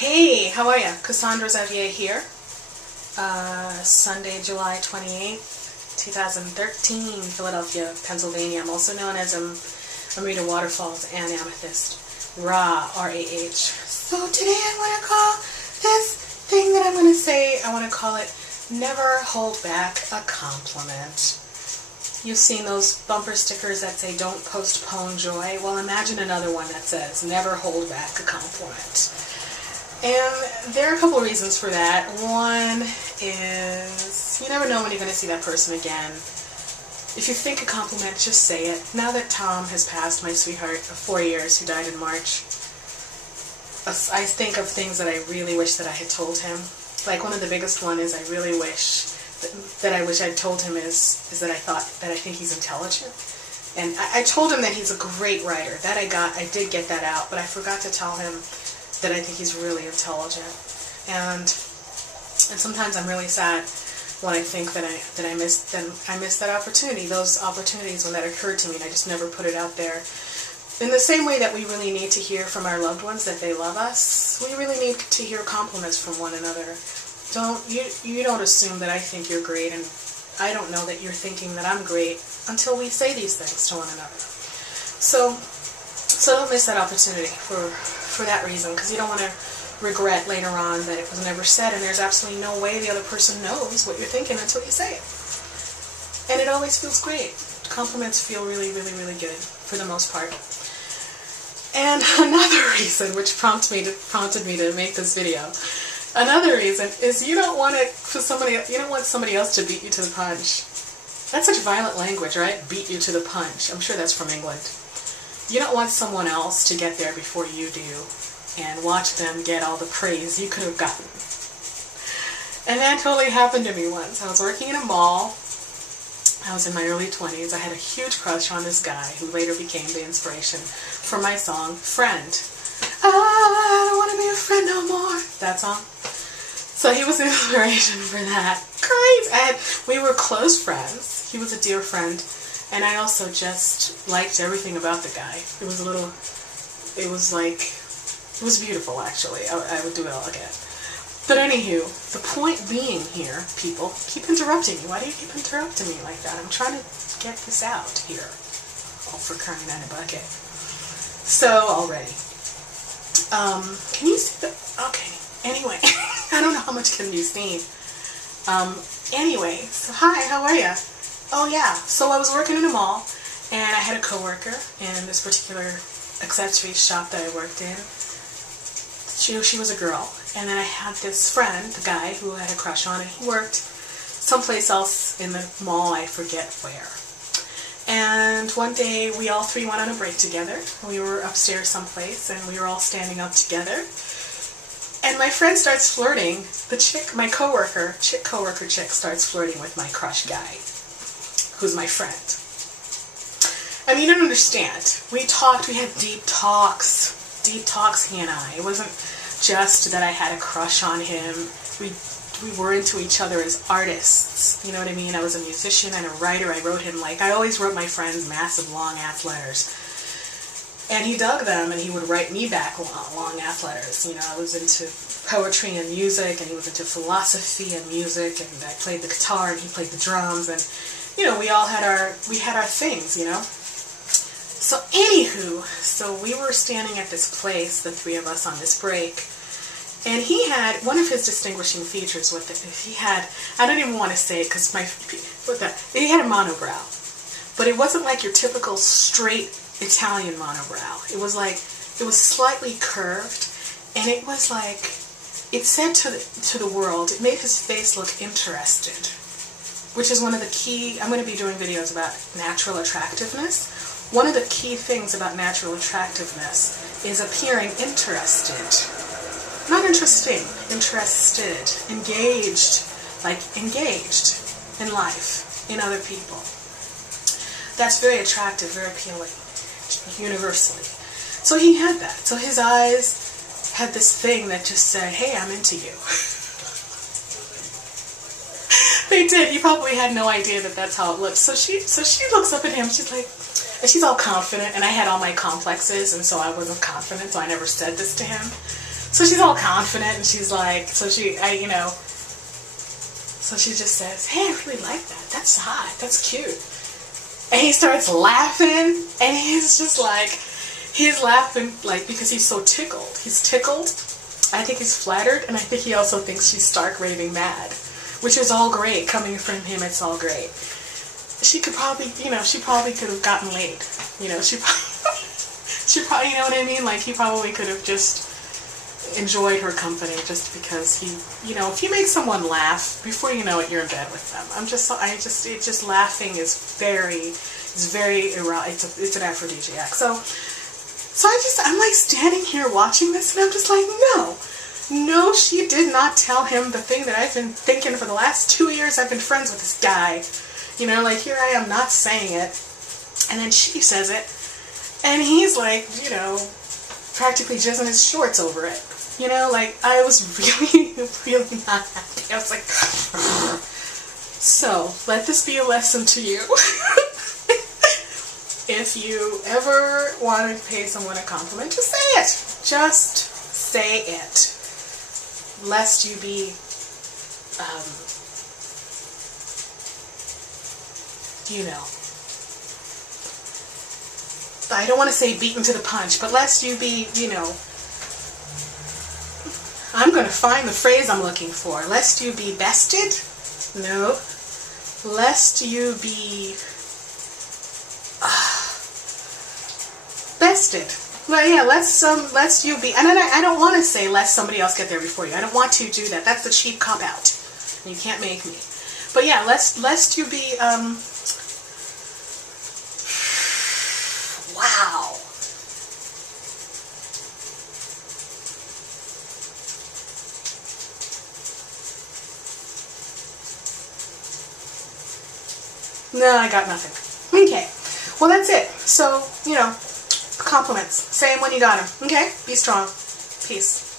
Hey, how are ya? Cassandra Xavier here. Sunday, July 28th, 2013, Philadelphia, Pennsylvania. I'm also known as Amrita Waterfalls and Amethyst. Ra, R-A-H. So today I want to call this thing that I'm going to say, I want to call it Never Hold Back a Compliment. You've seen those bumper stickers that say, don't postpone joy? Well, imagine another one that says, never hold back a compliment. And there are a couple of reasons for that. One is, you never know when you're going to see that person again. If you think a compliment, just say it. Now that Tom has passed, my sweetheart of 4 years, who died in March, I think of things that I really wish that I had told him. Like one of the biggest one is I really wish that I wish I'd told him is that I think he's intelligent. And I told him that he's a great writer. That I did get that out, but I forgot to tell him that I think he's really intelligent. And sometimes I'm really sad when I think that I missed that opportunity. Those opportunities when that occurred to me, and I just never put it out there. In the same way that we really need to hear from our loved ones that they love us, we really need to hear compliments from one another. You don't assume that I think you're great, and I don't know that you're thinking that I'm great until we say these things to one another. So don't miss that opportunity for that reason, because you don't want to regret later on that it was never said, and there's absolutely no way the other person knows what you're thinking until you say it. And it always feels great. Compliments feel really, really, really good for the most part. And another reason, which prompted me to make this video, another reason is you don't want somebody else to beat you to the punch. That's such violent language, right? Beat you to the punch. I'm sure that's from England. You don't want someone else to get there before you do and watch them get all the praise you could have gotten. And that totally happened to me once. I was working in a mall. I was in my early 20s. I had a huge crush on this guy who later became the inspiration for my song, Friend. I don't want to be a friend no more. That song. So he was the inspiration for that. Great! We were close friends. He was a dear friend. And I also just liked everything about the guy. It was beautiful, actually. I would do it all again. But anywho, the point being here, people, keep interrupting me. Why do you keep interrupting me like that? I'm trying to get this out here. Oh, for crying out a bucket. So, already. Can you see the... Okay, anyway. I don't know how much can be seen. Anyway, so hi, how are ya? Oh yeah, so I was working in a mall, and I had a coworker in this particular accessories shop that I worked in. She was a girl, and then I had this friend, the guy who I had a crush on, and he worked someplace else in the mall, I forget where. And one day we all three went on a break together. We were upstairs someplace, and we were all standing up together. And my friend starts flirting. The chick, my coworker chick starts flirting with my crush guy, who's my friend. I mean, you don't understand. We talked, we had deep talks, he and I. It wasn't just that I had a crush on him. We were into each other as artists, you know what I mean? I was a musician and a writer. I wrote him, I always wrote my friends massive long-ass letters. And he dug them, and he would write me back long-ass letters. You know, I was into poetry and music, and he was into philosophy and music, and I played the guitar, and he played the drums, and you know, we had our things, you know. So anywho, so we were standing at this place, the three of us on this break, and he had, one of his distinguishing features with it, he had, I don't even want to say it because he had a monobrow. But it wasn't like your typical straight Italian monobrow. It was slightly curved, and it was like, it said to the world, it made his face look interested. Which is one of the key, I'm going to be doing videos about natural attractiveness. One of the key things about natural attractiveness is appearing interested. Not interesting, interested, engaged, like engaged in life, in other people. That's very attractive, very appealing, universally. So he had that. So his eyes had this thing that just said, hey, I'm into you. They did. You probably had no idea that that's how it looked. So she looks up at him. She's like, and she's all confident. And I had all my complexes, and so I wasn't confident. So I never said this to him. So she's all confident, and she's like, so she just says, hey, I really like that. That's hot. That's cute. And he starts laughing, and he's just like, he's laughing like because he's so tickled. He's tickled. I think he's flattered, and I think he also thinks she's stark raving mad, which is all great. Coming from him, it's all great. She could probably, she probably could have gotten laid. She probably, you know what I mean? Like, he probably could have just enjoyed her company just because he, if you make someone laugh, before you know it, you're in bed with them. Laughing is very it's an aphrodisiac. So I'm like standing here watching this, and I'm just like, no, she did not tell him the thing that I've been thinking for the last 2 years I've been friends with this guy. Like, here I am not saying it, and then she says it, and he's like, practically jizzing his shorts over it. Like, I was really, really not happy. I was like, so, let this be a lesson to you. If you ever want to pay someone a compliment, just say it. Just say it. Lest you be, I don't want to say beaten to the punch, but lest you be, I'm going to find the phrase I'm looking for. Lest you be bested? No. Lest you be bested. Well, yeah, lest you be, and I don't want to say lest somebody else get there before you. I don't want to do that. That's the cheap cop-out. You can't make me. But yeah, lest you be, wow. No, I got nothing. Okay. Well, that's it. So, compliments. Say them when you got them. Okay? Be strong. Peace.